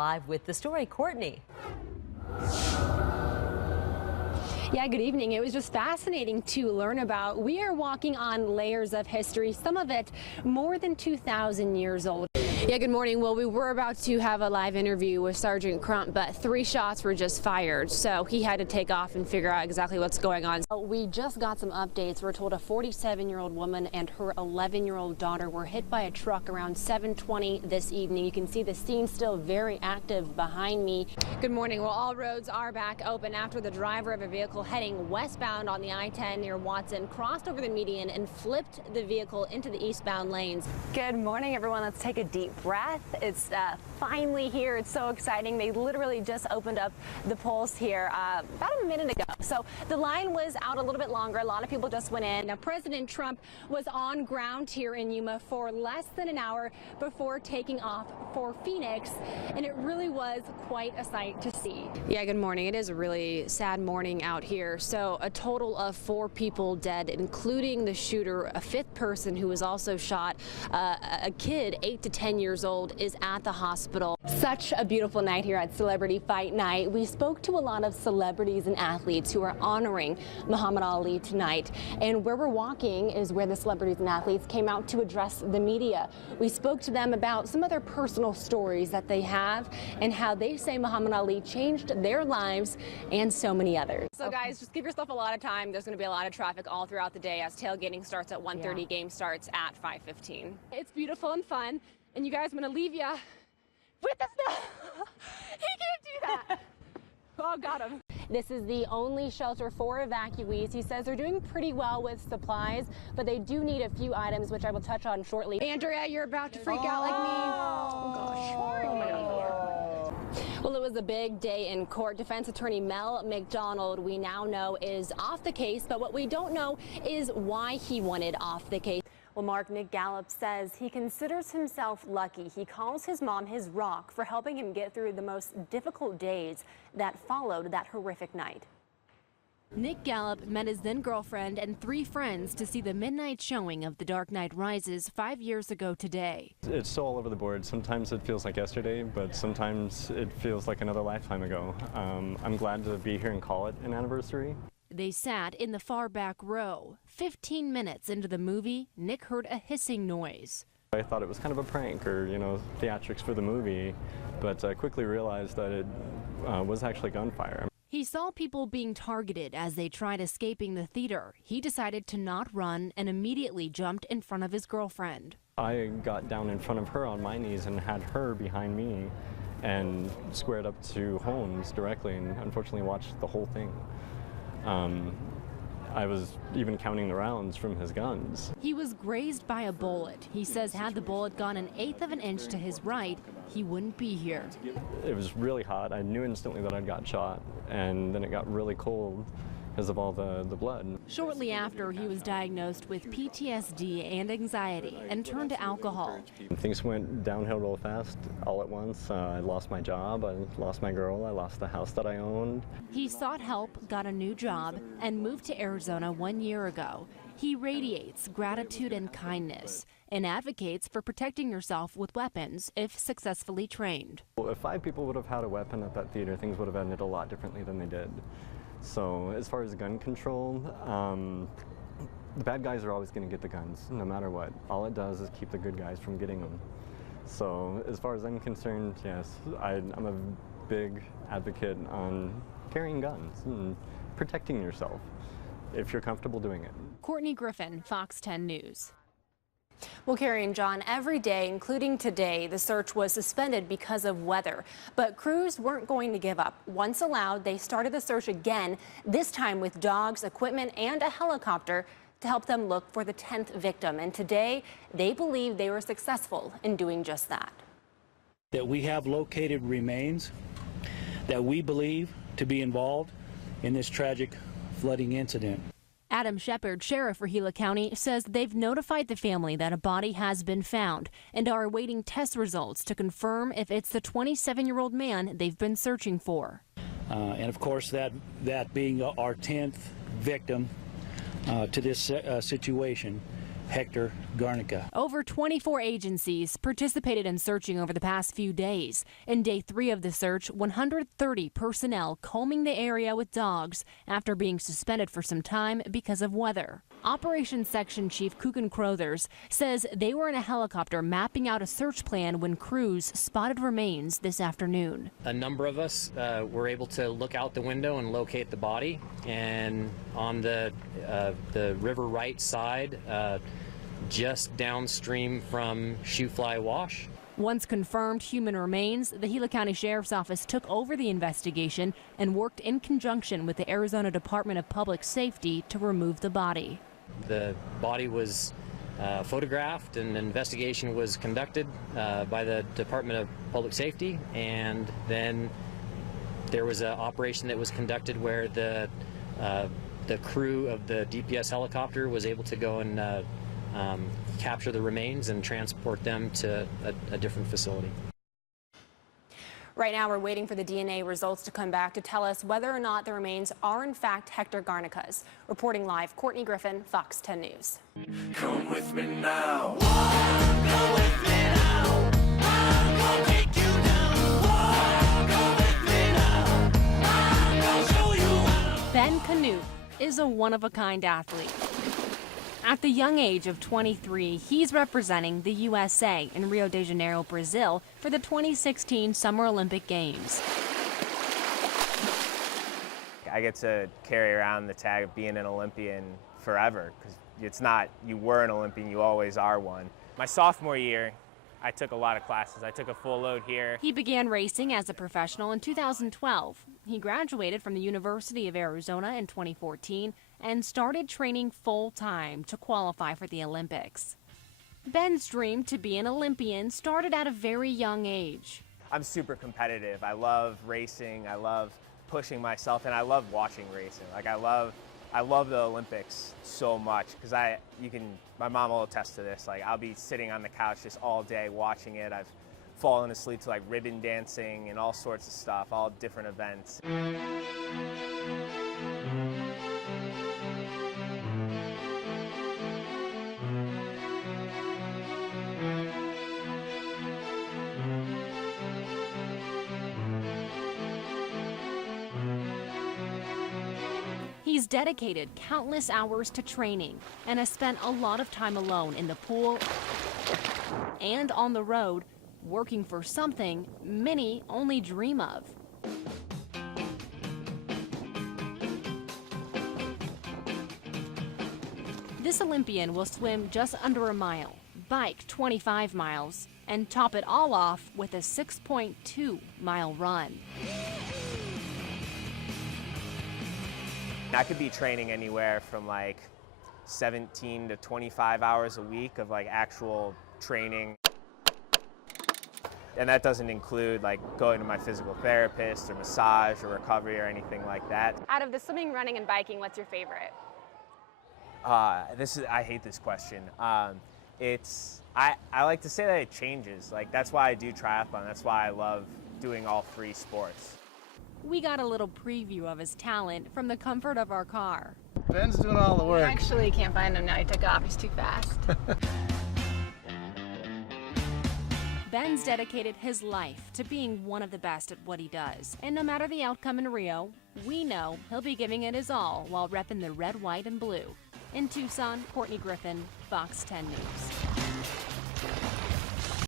Live with the story, Courtney. Yeah, good evening. It was just fascinating to learn about. We are walking on layers of history, some of it more than 2,000 years old. Yeah, good morning. Well, we were about to have a live interview with Sergeant Crump, but 3 shots were just fired, so he had to take off and figure out exactly what's going on. So we just got some updates. We're told a 47-year-old woman and her 11-year-old daughter were hit by a truck around 7:20 this evening. You can see the scene still very active behind me. Good morning. Well, all roads are back open after the driver of a vehicle heading westbound on the I-10 near Watson crossed over the median and flipped the vehicle into the eastbound lanes. Good morning, everyone. Let's take a deep breath. It's finally here. It's so exciting. They literally just opened up the polls here about a minute ago. So the line was out a little bit longer. A lot of people just went in. Now, President Trump was on ground here in Yuma for less than an hour before taking off for Phoenix, and it really was quite a sight to see. Yeah, good morning. It is a really sad morning out here. So a total of 4 people dead, including the shooter. A 5th person who was also shot. A kid, 8 to 10 years old, is at the hospital. Such a beautiful night here at Celebrity Fight Night. We spoke to a lot of celebrities and athletes who are honoring Muhammad Ali tonight. And where we're walking is where the celebrities and athletes came out to address the media. We spoke to them about some of their personal stories that they have and how they say Muhammad Ali changed their lives and so many others. So guys, just give yourself a lot of time. There's going to be a lot of traffic all throughout the day as tailgating starts at 1:30, game starts at 5:15. It's beautiful and fun. And you guys, I'm going to leave you with the snow. He can't do that. Oh, got him. This is the only shelter for evacuees. He says they're doing pretty well with supplies, but they do need a few items, which I will touch on shortly. Andrea, you're about to freak out like me. Oh, gosh. Oh, my God. Well, it was a big day in court. Defense attorney Mel McDonald, we now know, is off the case, but what we don't know is why he wanted off the case. Well, Mark, Nick Gallup says he considers himself lucky. He calls his mom his rock for helping him get through the most difficult days that followed that horrific night. Nick Gallup met his then-girlfriend and 3 friends to see the midnight showing of The Dark Knight Rises 5 years ago today. It's so all over the board. Sometimes it feels like yesterday, but sometimes it feels like another lifetime ago. I'm glad to be here and call it an anniversary. They sat in the far back row. 15 minutes into the movie, Nick heard a hissing noise. I thought it was kind of a prank or, theatrics for the movie, but I quickly realized that it was actually gunfire. He saw people being targeted as they tried escaping the theater. He decided to not run and immediately jumped in front of his girlfriend. I got down in front of her on my knees and had her behind me and squared up to Holmes directly and unfortunately watched the whole thing. I was even counting the rounds from his guns. He was grazed by a bullet. He says had the bullet gone 1/8 of an inch to his right, he wouldn't be here. It was really hot. I knew instantly that I'd got shot, and then it got really cold because of all the blood. Shortly after, he was diagnosed with PTSD and anxiety and turned to alcohol. Things went downhill real fast all at once. I lost my job, I lost my girl, I lost the house that I owned. He sought help, got a new job, and moved to Arizona 1 year ago. He radiates gratitude and kindness and advocates for protecting yourself with weapons if successfully trained. If 5 people would have had a weapon at that theater, things would have ended a lot differently than they did. So as far as gun control, the bad guys are always going to get the guns, no matter what. All it does is keep the good guys from getting them. So as far as I'm concerned, yes, I'm a big advocate on carrying guns and protecting yourself if you're comfortable doing it. Courtney Griffin, Fox 10 News. Well, Carrie and John, every day, including today, the search was suspended because of weather. But crews weren't going to give up. Once allowed, they started the search again, this time with dogs, equipment, and a helicopter to help them look for the 10th victim. And today, they believe they were successful in doing just that. That we have located remains that we believe to be involved in this tragic flooding incident. Adam Shepard, sheriff for Gila County, says they've notified the family that a body has been found and are awaiting test results to confirm if it's the 27-year-old man they've been searching for. And of course, that being our 10th victim to this situation, Hector Garnica. Over 24 agencies participated in searching over the past few days. In day 3 of the search, 130 personnel combing the area with dogs after being suspended for some time because of weather. Operations Section Chief Kugan Crothers says they were in a helicopter mapping out a search plan when crews spotted remains this afternoon. A number of us were able to look out the window and locate the body, and on the river right side, just downstream from Shoofly Wash. Once confirmed human remains, the Gila County Sheriff's Office took over the investigation and worked in conjunction with the Arizona Department of Public Safety to remove the body. The body was photographed and an investigation was conducted by the Department of Public Safety, and then there was an operation that was conducted where the crew of the DPS helicopter was able to go and capture the remains and transport them to a different facility. Right now, we're waiting for the DNA results to come back to tell us whether or not the remains are in fact Hector Garnica's. Reporting live, Courtney Griffin, Fox 10 News. Come with me now. Come with me now. I'm gonna take you down. Come with me now. I'm gonna show you how. Ben Canute is a one-of-a-kind athlete. At the young age of 23, he's representing the USA in Rio de Janeiro, Brazil for the 2016 Summer Olympic Games. I get to carry around the tag of being an Olympian forever, because it's not you were an Olympian, you always are one. My sophomore year, I took a lot of classes. I took a full load here. He began racing as a professional in 2012. He graduated from the University of Arizona in 2014 and started training full-time to qualify for the Olympics. Ben's dream to be an Olympian started at a very young age. I'm super competitive. I love racing. I love pushing myself, and I love watching racing. Like I love the Olympics so much because my mom will attest to this. Like I'll be sitting on the couch just all day watching it. I've fallen asleep to like ribbon dancing and all sorts of stuff, all different events. He's dedicated countless hours to training and has spent a lot of time alone in the pool and on the road, working for something many only dream of. This Olympian will swim just under a mile, bike 25 miles, and top it all off with a 6.2-mile run. I could be training anywhere from like 17 to 25 hours a week of like actual training. And that doesn't include like going to my physical therapist or massage or recovery or anything like that. Out of the swimming, running, and biking, what's your favorite? I hate this question. I like to say that it changes. Like that's why I do triathlon. That's why I love doing all 3 sports. We got a little preview of his talent from the comfort of our car. Ben's doing all the work. Actually, can't find him now. He took off. He's too fast. Ben's dedicated his life to being one of the best at what he does. And no matter the outcome in Rio, we know he'll be giving it his all while repping the red, white, and blue. In Tucson, Courtney Griffin, Fox 10 News.